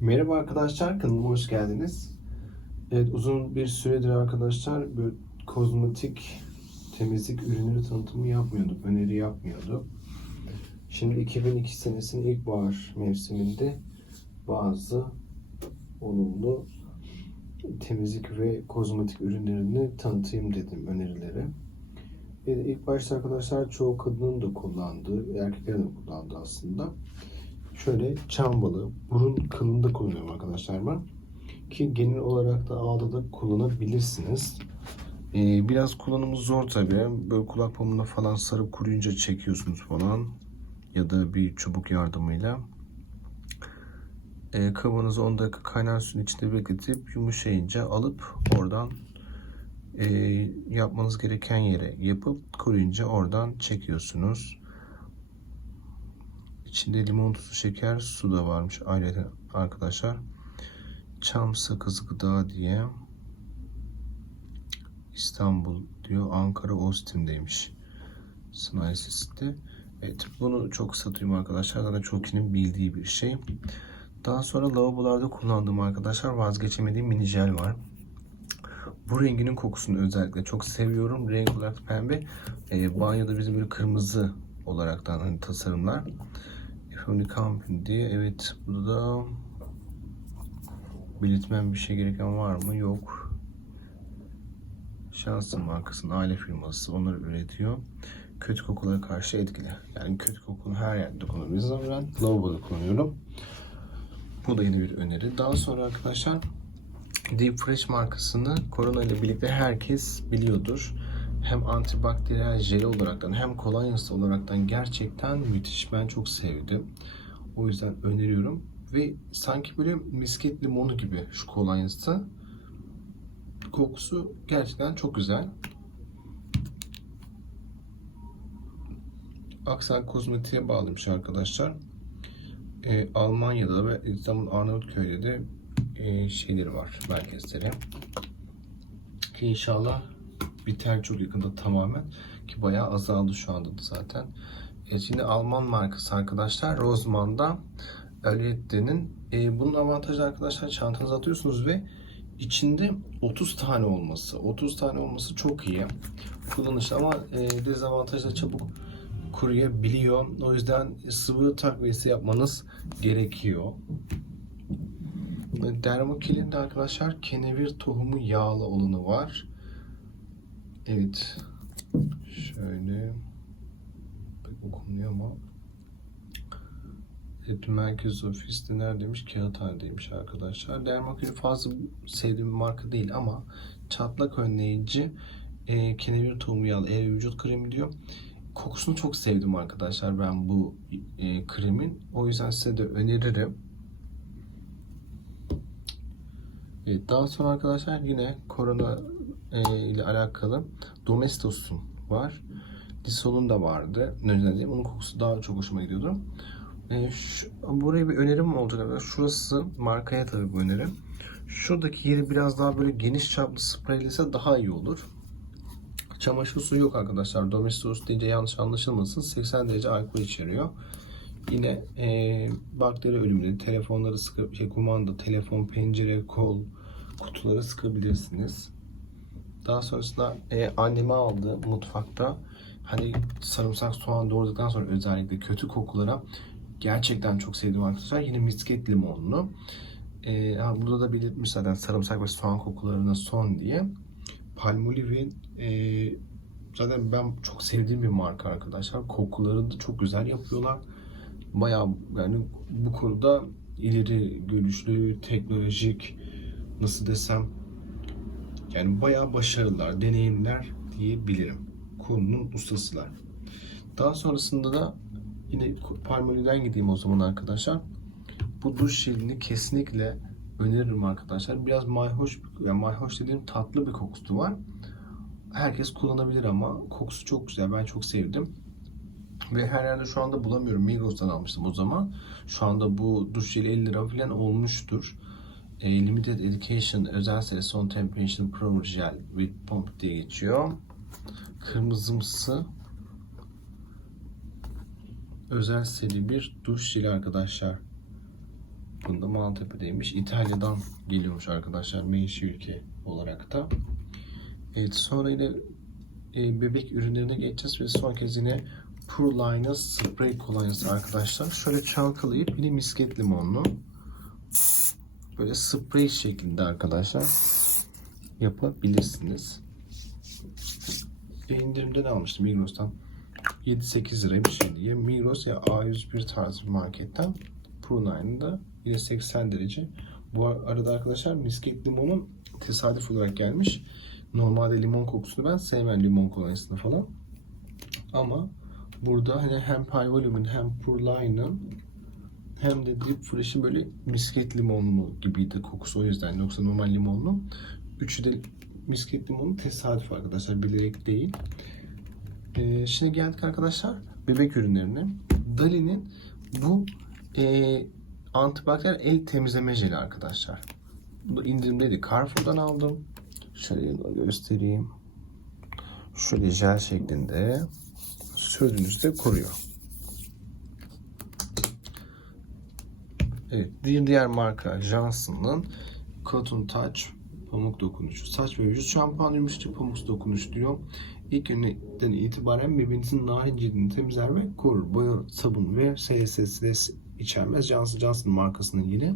Merhaba arkadaşlar, kanalıma hoş geldiniz. Evet, uzun bir süredir arkadaşlar böyle kozmetik temizlik ürünleri tanıtımı yapmıyorduk, öneri yapmıyorduk. Şimdi 2002 senesinin ilkbahar mevsiminde bazı olumlu temizlik ve kozmetik ürünlerini tanıtayım dedim önerileri. İlk başta arkadaşlar çoğu kadının da kullandığı, erkeklerin de kullandığı aslında. Şöyle çam balı, burun kılında kullanıyorum arkadaşlar ben. Ki genel olarak da ağda da kullanabilirsiniz. Ee, biraz kullanımı zor tabii. Böyle kulak pamuğuna falan sarıp kuruyunca çekiyorsunuz falan. Ya da bir çubuk yardımıyla. Ee, kavanozı 10 dakika kaynar suyun içinde bekletip yumuşayınca alıp oradan e, yapmanız gereken yere yapıp kuruyunca oradan çekiyorsunuz. İçinde limon tuzu, şeker, su da varmış ayrıca arkadaşlar. Çam sakızı gıda diye İstanbul diyor. Ankara Ostim'deymiş. Sanayi sitesi. Evet bunu çok satıyorum arkadaşlar. Zaten çok kişinin bildiği bir şey. Daha sonra lavabolarda kullandığım arkadaşlar vazgeçemediğim mini jel var. Bu renginin kokusunu özellikle çok seviyorum. Renk olarak pembe. E, banyoda bizim böyle kırmızı olaraktan hani tasarımlar. Family Company diye. Evet burada da belirtmem bir şey gereken var mı? Yok. Şansın markasının aile firması onları üretiyor. Kötü kokulara karşı etkili. Yani kötü kokunu her yerde kullanabiliriz ama ben lavaboda kullanıyorum. Bu da yeni bir öneri. Daha sonra arkadaşlar Deep Fresh markasını korona ile birlikte herkes biliyordur. Hem antibakteriyel jeli olaraktan hem kolonyası olaraktan gerçekten müthiş. Ben çok sevdim. O yüzden öneriyorum. Ve sanki böyle misket limonu gibi şu kolonyası. Kokusu gerçekten çok güzel. Aksan Kozmetik'e bağlamış arkadaşlar. Ee, Almanya'da ve İstanbul Arnavutköy'de de e, şeyleri var, merkezleri. İnşallah biter çok yakında tamamen. Ki bayağı azaldı şu anda da zaten. E, şimdi Alman markası arkadaşlar. Rossmann'da Aliette'nin e, bunun avantajı arkadaşlar çantanıza atıyorsunuz ve içinde 30 tane olması. 30 tane olması çok iyi. Kullanışlı ama e, dezavantajı da çabuk kuruyabiliyor. O yüzden sıvı takviyesi yapmanız gerekiyor. Dermokil'in de arkadaşlar kenevir tohumu yağlı olanı var. Evet. Şöyle pek okunmuyor ama Evet, merkez ofiste neredeymiş? Kağıthane'deymiş arkadaşlar. Dermokül fazla sevdiğim bir marka değil ama çatlak önleyici e, kenevir tohumu yağlı el vücut kremi diyor. Kokusunu çok sevdim arkadaşlar ben bu e, kremin. O yüzden size de öneririm. Evet, daha sonra arkadaşlar yine korona e, ile alakalı Domestos'un var. Lisol'un da vardı. Özellikle onun kokusu daha çok hoşuma gidiyordu. E, şu, buraya bir önerim olacak. Şurası markaya tabii bu önerim. Şuradaki yeri biraz daha böyle geniş çaplı spreylese daha iyi olur. Çamaşır suyu yok arkadaşlar. Domestos deyince yanlış anlaşılmasın. 80 derece alkol içeriyor. Yine e, bakteri ölümleri, telefonları sıkıp, şey, kumanda, telefon, pencere, kol, kutuları sıkabilirsiniz. Daha sonrasında e, anneme aldı mutfakta. Hani sarımsak, soğan doğradıktan sonra özellikle kötü kokulara gerçekten çok sevdiğim arkadaşlar. Yine misket limonlu. E, burada da belirtmiş zaten sarımsak ve soğan kokularına son diye. Palmolive'in e, zaten ben çok sevdiğim bir marka arkadaşlar. Kokuları da çok güzel yapıyorlar. Bayağı yani bu konuda ileri görüşlü, teknolojik, nasıl desem yani bayağı başarılılar, deneyimler diyebilirim. Konunun ustasılar. Daha sonrasında da yine Palmolive'den gideyim o zaman arkadaşlar. Bu duş jelini kesinlikle öneririm arkadaşlar. Biraz mayhoş, yani mayhoş dediğim tatlı bir kokusu var. Herkes kullanabilir ama kokusu çok güzel. Ben çok sevdim. Ve her yerde şu anda bulamıyorum. Migros'tan almıştım o zaman. Şu anda bu duş jeli 50 lira falan olmuştur. E, Limited Education özel seri Son Temperature Pro Gel with Pump diye geçiyor. Kırmızımsı özel seri bir duş jeli arkadaşlar. Bunda Maltepe'deymiş. İtalya'dan geliyormuş arkadaşlar menşe ülke olarak da. Evet sonra yine e, bebek ürünlerine geçeceğiz ve son kez yine Purline'ın sprey kolonyası arkadaşlar. Şöyle çalkalayıp yine misket limonlu. Böyle sprey şeklinde arkadaşlar yapabilirsiniz. Ve indirimden almıştım Migros'tan. 7-8 liraya bir şey diye. Migros ya A101 tarzı bir marketten. Purline'ın da yine 80 derece. Bu arada arkadaşlar misket limonun tesadüf olarak gelmiş. Normalde limon kokusunu ben sevmem limon kolonyasını falan. Ama burada hani hem Palvolum'un hem Purline'ın hem de Deep Fresh'in böyle misket limonlu gibiydi kokusu o yüzden. Yoksa normal limonlu. Üçü de misket limonu tesadüf arkadaşlar bilerek değil. Ee, şimdi geldik arkadaşlar bebek ürünlerine. Dali'nin bu e, antibakteriyel el temizleme jeli arkadaşlar. Bu indirimdeydi. Carrefour'dan aldım. Şöyle göstereyim. Şöyle jel şeklinde sürdüğünüzde koruyor. Evet, bir diğer marka Johnson'ın Cotton Touch pamuk dokunuşu. Saç ve vücut şampuanı yumuşatıcı pamuk dokunuş diyor. İlk günden itibaren bebeğinizin narin cildini temizler ve korur. Boya, sabun ve SSS içermez. Johnson Johnson markasının yine.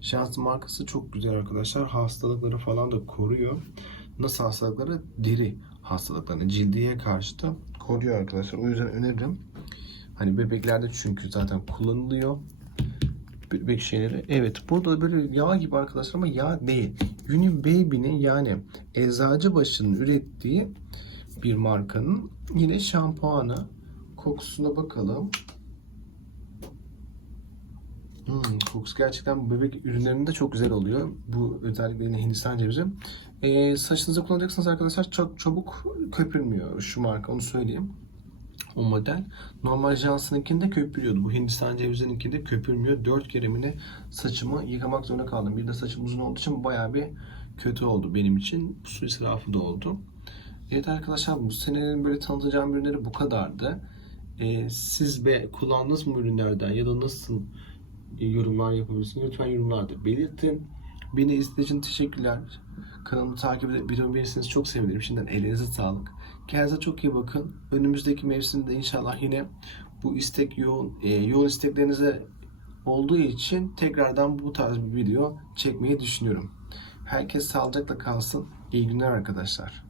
Johnson markası çok güzel arkadaşlar. Hastalıkları falan da koruyor. Nasıl hastalıkları? Deri hastalıklarını cildiye karşı da koruyor arkadaşlar. O yüzden öneririm. Hani bebeklerde çünkü zaten kullanılıyor bebek şeyleri. Evet burada da böyle yağ gibi arkadaşlar ama yağ değil. Uni Baby'nin yani Eczacıbaşı'nın ürettiği bir markanın yine şampuanı. Kokusuna bakalım. Hmm, kokusu gerçekten bebek ürünlerinde çok güzel oluyor. Bu özellikle yine Hindistan cevizi. Ee, saçınıza kullanacaksınız arkadaşlar çok çabuk köpürmüyor şu marka onu söyleyeyim o model. Normal Johnson'ınkinde köpürüyordu. Bu Hindistan cevizininkinde köpürmüyor. 4 kere mi ne saçımı yıkamak zorunda kaldım. Bir de saçım uzun olduğu için bayağı bir kötü oldu benim için. Su israfı da oldu. Evet arkadaşlar bu senenin böyle tanıtacağım ürünleri bu kadardı. Ee, siz be kullandığınız mı ürünlerden ya da nasıl e, yorumlar yapabilirsiniz? Lütfen yorumlarda belirtin. Beni izlediğiniz için teşekkürler. Kanalımı takip beğenirseniz çok sevinirim. Şimdiden elinize sağlık. Kendinize çok iyi bakın. Önümüzdeki mevsimde inşallah yine bu istek yoğun, e, yoğun isteklerinize olduğu için tekrardan bu tarz bir video çekmeyi düşünüyorum. Herkes sağlıcakla kalsın. İyi günler arkadaşlar.